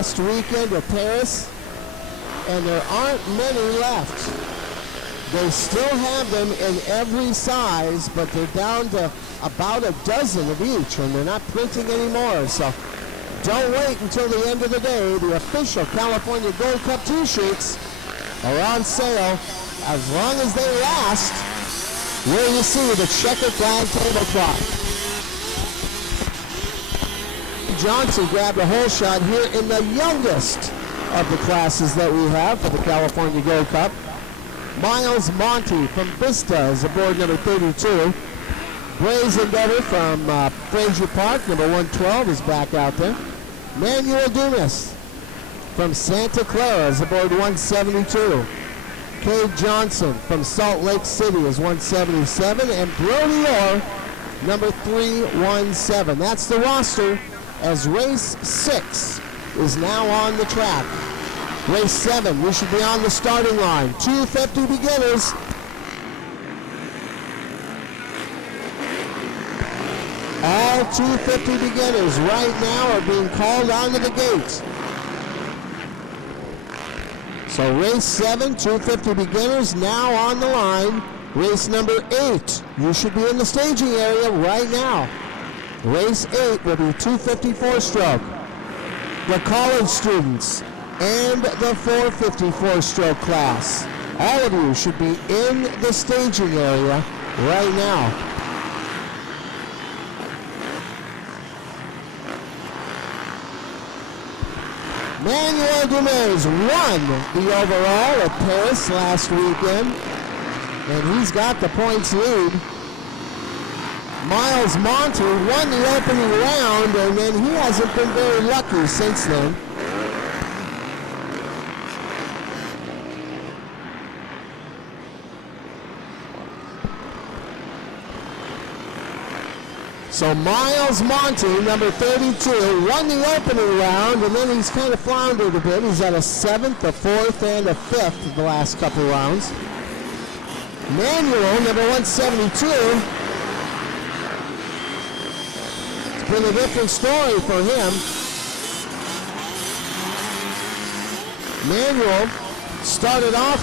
last weekend at Paris, and there aren't many left. They still have them in every size, but they're down to about a dozen of each, and they're not printing anymore. So don't wait until the end of the day. The official California Gold Cup t-shirts are on sale as long as they last. Where you see the checkered flag tablecloth. Johnson grabbed a hole shot here in the youngest of the classes that we have for the California Gold Cup. Miles Monty from Vista is aboard number 32. Blaze Endeavor from Frazier Park, number 112, is back out there. Manuel Dumas from Santa Clara is aboard 172. Cade Johnson from Salt Lake City is 177. And Brody Orr, number 317. That's the roster as race 6 is now on the track. Race 7, we should be on the starting line. 250 beginners. All 250 beginners right now are being called onto the gate. So race 7, 250 beginners now on the line. Race number 8, you should be in the staging area right now. Race 8 will be 254 stroke. The college students and the 454 stroke class. All of you should be in the staging area right now. Manuel Dumas won the overall at Paris last weekend, and he's got the points lead. Miles Monty won the opening round, and then he hasn't been very lucky since then. So Miles Monty, number 32, won the opening round, and then he's kind of floundered a bit. He's at a 7th, a 4th, and a 5th the last couple rounds. Manuel, number 172. It's been a different story for him. Manuel started off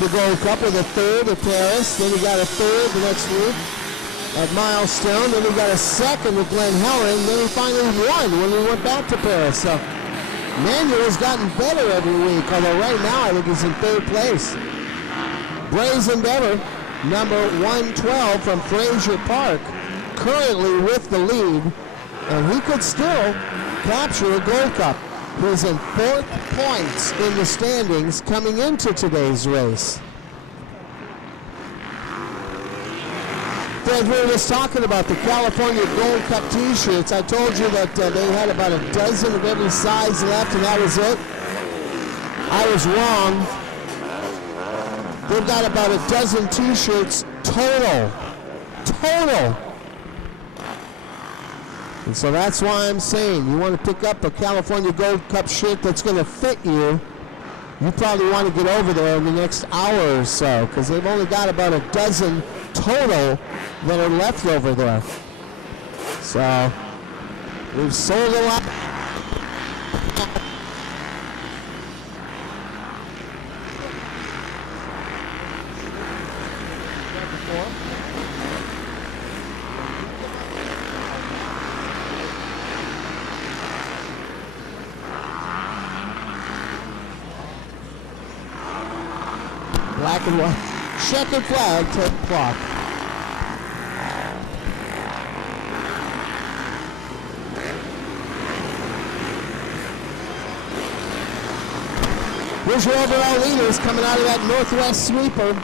the Gold Cup with a 3rd at Paris, then he got a 3rd the next week at Milestone, then he got a 2nd with Glen Helen, then he finally won when we went back to Paris. So Manuel's gotten better every week, although right now I think he's in 3rd place. Blaze Endeavor, number 112 from Frazier Park, currently with the lead, and he could still capture a Gold Cup. He's in 4th points in the standings coming into today's race. Fred, we were just talking about the California Gold Cup t-shirts. I told you that they had about a dozen of every size left, and that was it. I was wrong. They've got about a dozen t-shirts total. And so that's why I'm saying you want to pick up a California Gold Cup shirt that's going to fit you. You probably want to get over there in the next hour or so, because they've only got about a dozen total that are left over there. So we've sold a lot. Black and white. Checkered flag, 10 o'clock. Here's your overall leaders coming out of that Northwest sweeper.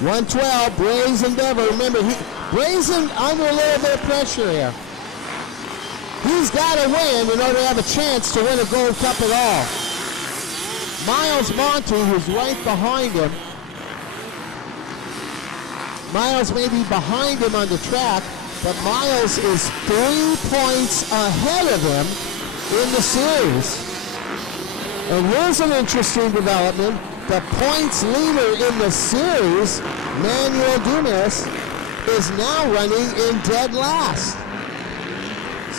112, Blaze Endeavor. Remember, Brazen under a little bit of pressure here. He's got to win in order to have a chance to win a Gold Cup at all. Miles Monty, who's right behind him. Miles may be behind him on the track, but Miles is 3 points ahead of him in the series. And here's an interesting development. The points leader in the series, Manuel Dumas, is now running in dead last.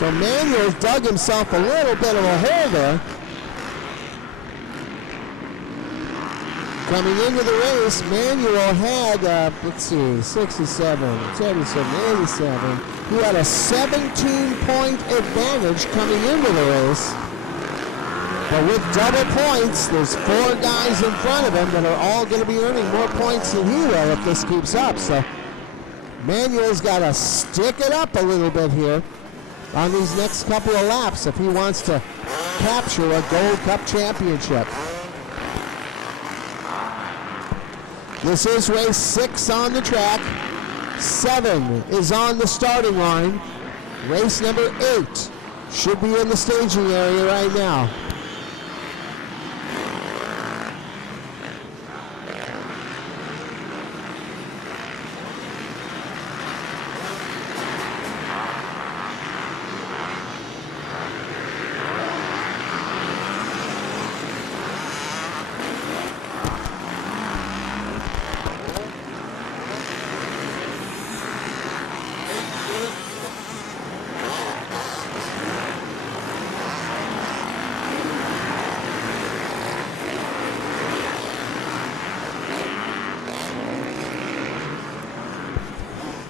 So Manuel dug himself a little bit of a hole there. Coming into the race, Manuel had, let's see, 67, 77, 87. He had a 17-point advantage coming into the race. But with double points, there's 4 guys in front of him that are all going to be earning more points than he will if this keeps up. So Manuel's got to stick it up a little bit here on these next couple of laps if he wants to capture a Gold Cup championship. This is race 6 on the track. 7 is on the starting line. Race number 8 should be in the staging area right now.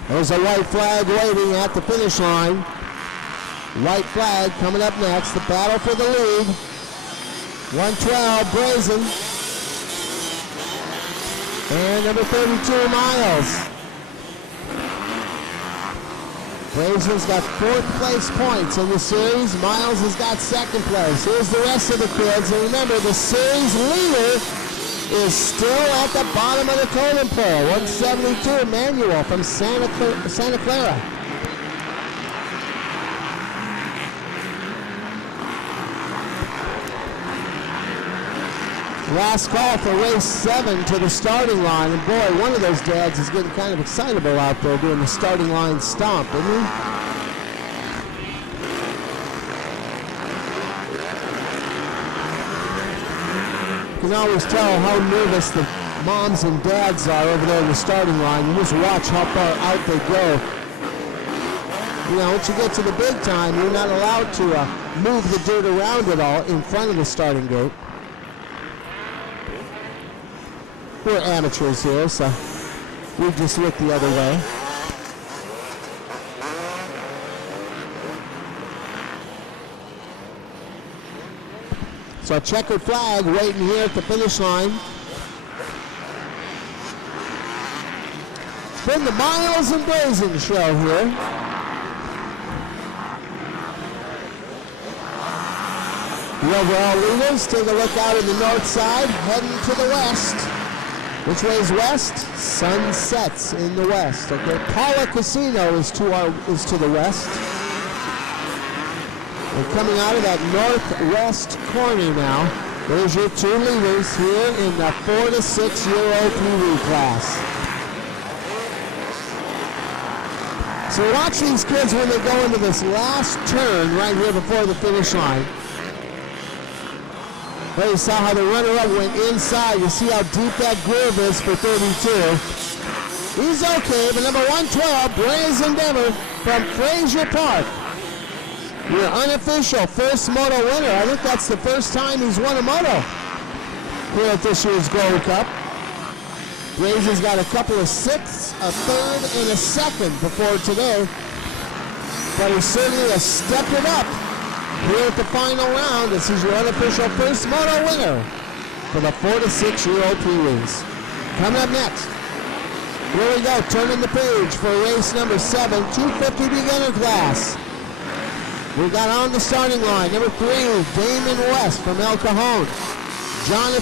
There's a white flag waiting at the finish line. White flag coming up next. The battle for the lead. 112, Brazen. And number 32, Miles. Brazen's got 4th place points in the series. Miles has got 2nd place. Here's the rest of the kids. And remember, the series leader is still at the bottom of the totem pole. 172, Emmanuel from Santa Clara. Last call for race 7 to the starting line. And boy, one of those dads is getting kind of excitable out there doing the starting line stomp, isn't he? You can always tell how nervous the moms and dads are over there in the starting line. You just watch how far out they go. You know, once you get to the big time, you're not allowed to move the dirt around at all in front of the starting gate. We're amateurs here, so we just look the other way. So a checkered flag waiting here at the finish line. It's been the Miles and Brazen show here. The overall leaders, take a look out in the north side, heading to the west. Which way is west? Sun sets in the west. Okay, Paula Casino is to the west. We're coming out of that northwest corner now. There's your 2 leaders here in the 4 to 6 year old PV class. So watch these kids when they go into this last turn right here before the finish line. Well, you saw how the runner-up went inside. You see how deep that groove is for 32. He's okay, but number 112, Brazen Denver from Frazier Park. Your unofficial first moto winner. I think that's the first time he's won a moto here at this year's Gold Cup. Brazen's got a couple of 6th, a 3rd, and a 2nd before today. But he certainly has stepped it up here at the final round. This is your unofficial first moto winner for the 4 to 6 year old Pee-wees. Coming up next, here we go, turning the page for race number 7, 250 beginner class. We got on the starting line, number 3, Damon West from El Cajon. Jonathan